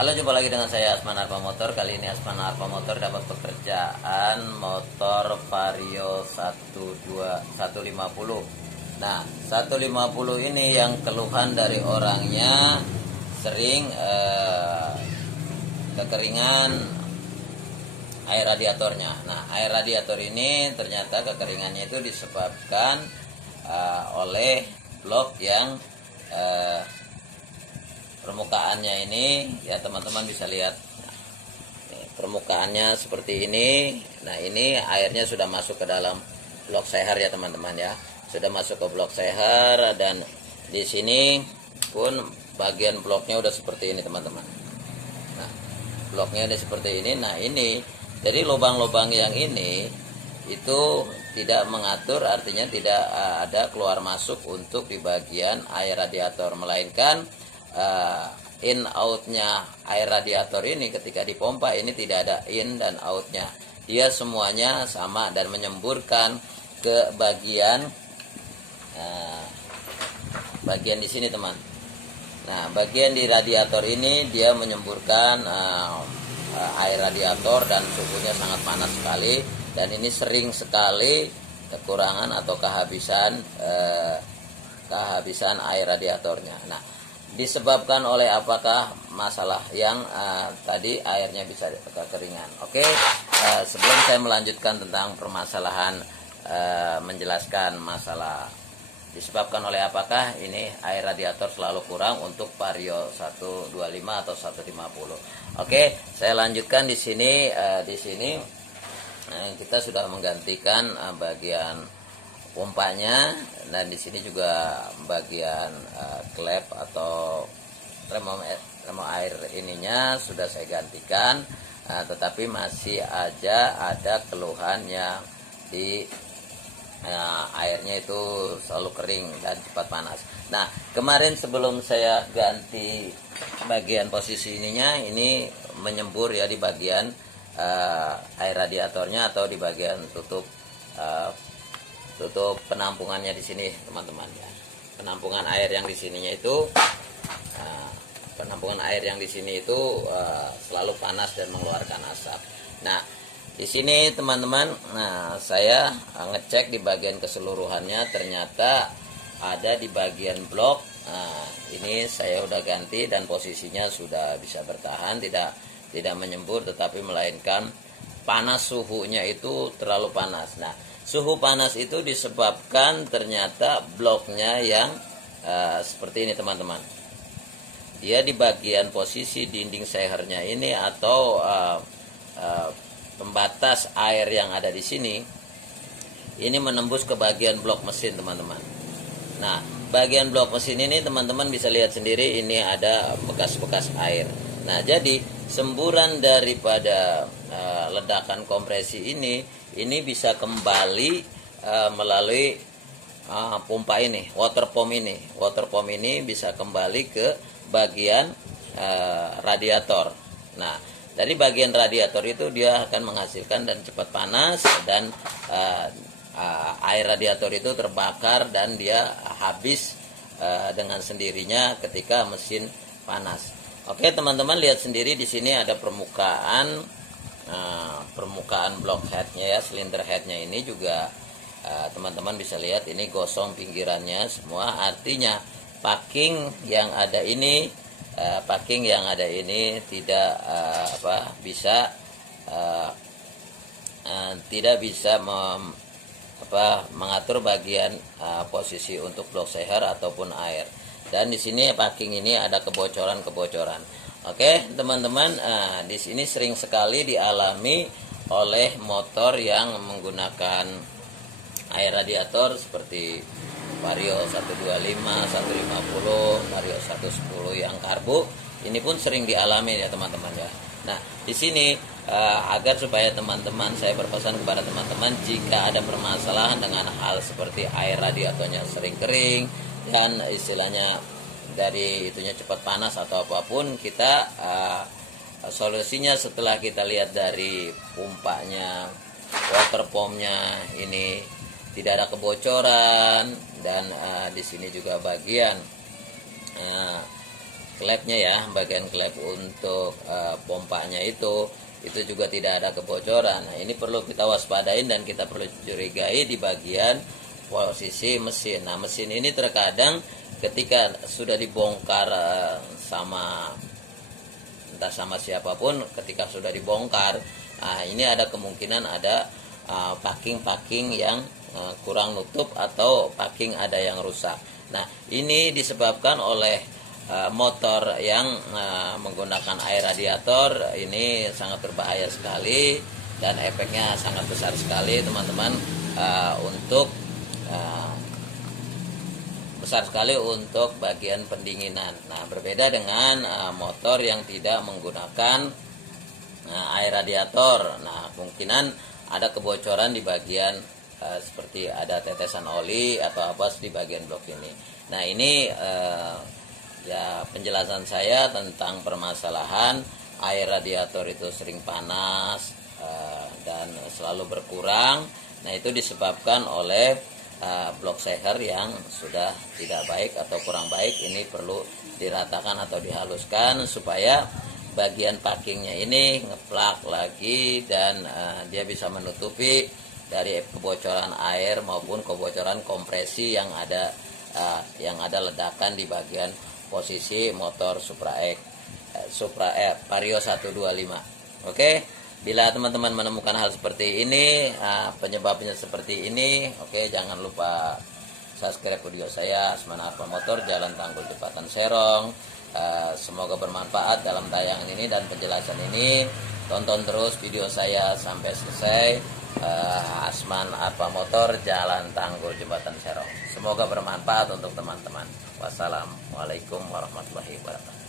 Halo, jumpa lagi dengan saya Asman Arpa Motor. Kali ini Asman Arpa Motor dapat pekerjaan motor Vario 150. Nah, 150 ini yang keluhan dari orangnya sering kekeringan air radiatornya. Nah, air radiator ini ternyata kekeringannya itu disebabkan oleh blok yang permukaannya ini, ya teman-teman bisa lihat. Permukaannya seperti ini. Nah, ini airnya sudah masuk ke dalam blok seher ya teman-teman ya. Sudah masuk ke blok seher, dan di sini pun bagian bloknya udah seperti ini teman-teman. Nah, bloknya udah seperti ini. Nah, ini jadi lubang-lubang yang ini itu tidak mengatur, artinya tidak ada keluar masuk untuk di bagian air radiator, melainkan in outnya air radiator ini ketika dipompa ini tidak ada in dan outnya, dia semuanya sama dan menyemburkan ke bagian di sini teman. Nah, bagian di radiator ini dia menyemburkan air radiator dan suhunya sangat panas sekali, dan ini sering sekali kekurangan atau kehabisan air radiatornya. Nah, disebabkan oleh apakah masalah yang tadi airnya bisa kekeringan. Oke, sebelum saya melanjutkan tentang permasalahan, menjelaskan masalah disebabkan oleh apakah ini air radiator selalu kurang untuk Vario 125 atau 150. Oke, saya lanjutkan di sini. Kita sudah menggantikan bagian pompanya, dan di sini juga bagian klep atau remo air ininya sudah saya gantikan, tetapi masih aja ada keluhannya di airnya itu selalu kering dan cepat panas. Nah, kemarin sebelum saya ganti bagian posisi ininya, ini menyembur ya di bagian air radiatornya atau di bagian tutup penampungannya di sini teman-teman ya. Penampungan air yang di sininya itu selalu panas dan mengeluarkan asap. Nah, di sini teman-teman, saya ngecek di bagian keseluruhannya, ternyata ada di bagian blok. Ini saya udah ganti dan posisinya sudah bisa bertahan, tidak menyembur, tetapi melainkan panas, suhunya itu terlalu panas. Nah, suhu panas itu disebabkan ternyata bloknya yang seperti ini teman-teman. Dia di bagian posisi dinding sehernya ini atau pembatas air yang ada di sini, ini menembus ke bagian blok mesin teman-teman. Nah, bagian blok mesin ini teman-teman bisa lihat sendiri, ini ada bekas-bekas air. Nah, jadi semburan daripada ledakan kompresi ini bisa kembali melalui pompa ini, water pump ini bisa kembali ke bagian radiator. Nah, dari bagian radiator itu dia akan menghasilkan dan cepat panas, dan air radiator itu terbakar dan dia habis dengan sendirinya ketika mesin panas. Oke teman-teman, lihat sendiri di sini ada permukaan block headnya ya, silinder headnya ini juga teman-teman bisa lihat ini gosong pinggirannya semua, artinya packing yang ada ini tidak bisa mengatur bagian posisi untuk blok seher ataupun air. Dan di sini packing ini ada kebocoran. Oke teman-teman, di sini sering sekali dialami oleh motor yang menggunakan air radiator seperti Vario 125, 150, Vario 110 yang karbo. Ini pun sering dialami ya teman-teman ya. Nah, di sini agar supaya teman-teman, saya berpesan kepada teman-teman, jika ada permasalahan dengan hal seperti air radiatornya sering kering dan istilahnya dari itunya cepat panas atau apapun, kita solusinya setelah kita lihat dari pompanya, water pumpnya ini tidak ada kebocoran, dan di sini juga bagian klepnya ya, bagian klep untuk pompanya itu juga tidak ada kebocoran. Nah, ini perlu kita waspadain dan kita perlu curigai di bagian posisi mesin. Nah, mesin ini terkadang ketika sudah dibongkar entah sama siapapun, ketika sudah dibongkar, ini ada kemungkinan ada packing yang kurang nutup atau packing ada yang rusak. Nah, ini disebabkan oleh motor yang menggunakan air radiator. Ini sangat berbahaya sekali dan efeknya sangat besar sekali teman-teman, besar sekali untuk bagian pendinginan. Nah, berbeda dengan motor yang tidak menggunakan air radiator. Nah, kemungkinan ada kebocoran di bagian seperti ada tetesan oli atau apa di bagian blok ini. Nah, ini ya penjelasan saya tentang permasalahan air radiator itu sering panas dan selalu berkurang. Nah, itu disebabkan oleh blok seher yang sudah tidak baik atau kurang baik. Ini perlu diratakan atau dihaluskan supaya bagian packingnya ini ngeplak lagi dan dia bisa menutupi dari kebocoran air maupun kebocoran kompresi yang ada ledakan di bagian posisi motor Supra Vario 125. Oke. Bila teman-teman menemukan hal seperti ini, penyebabnya seperti ini, oke, jangan lupa subscribe video saya, Asman Arfa Motor, Jalan Tanggul Jembatan Serong. Semoga bermanfaat dalam tayangan ini dan penjelasan ini. Tonton terus video saya sampai selesai. Asman Arfa Motor, Jalan Tanggul Jembatan Serong. Semoga bermanfaat untuk teman-teman. Wassalamualaikum warahmatullahi wabarakatuh.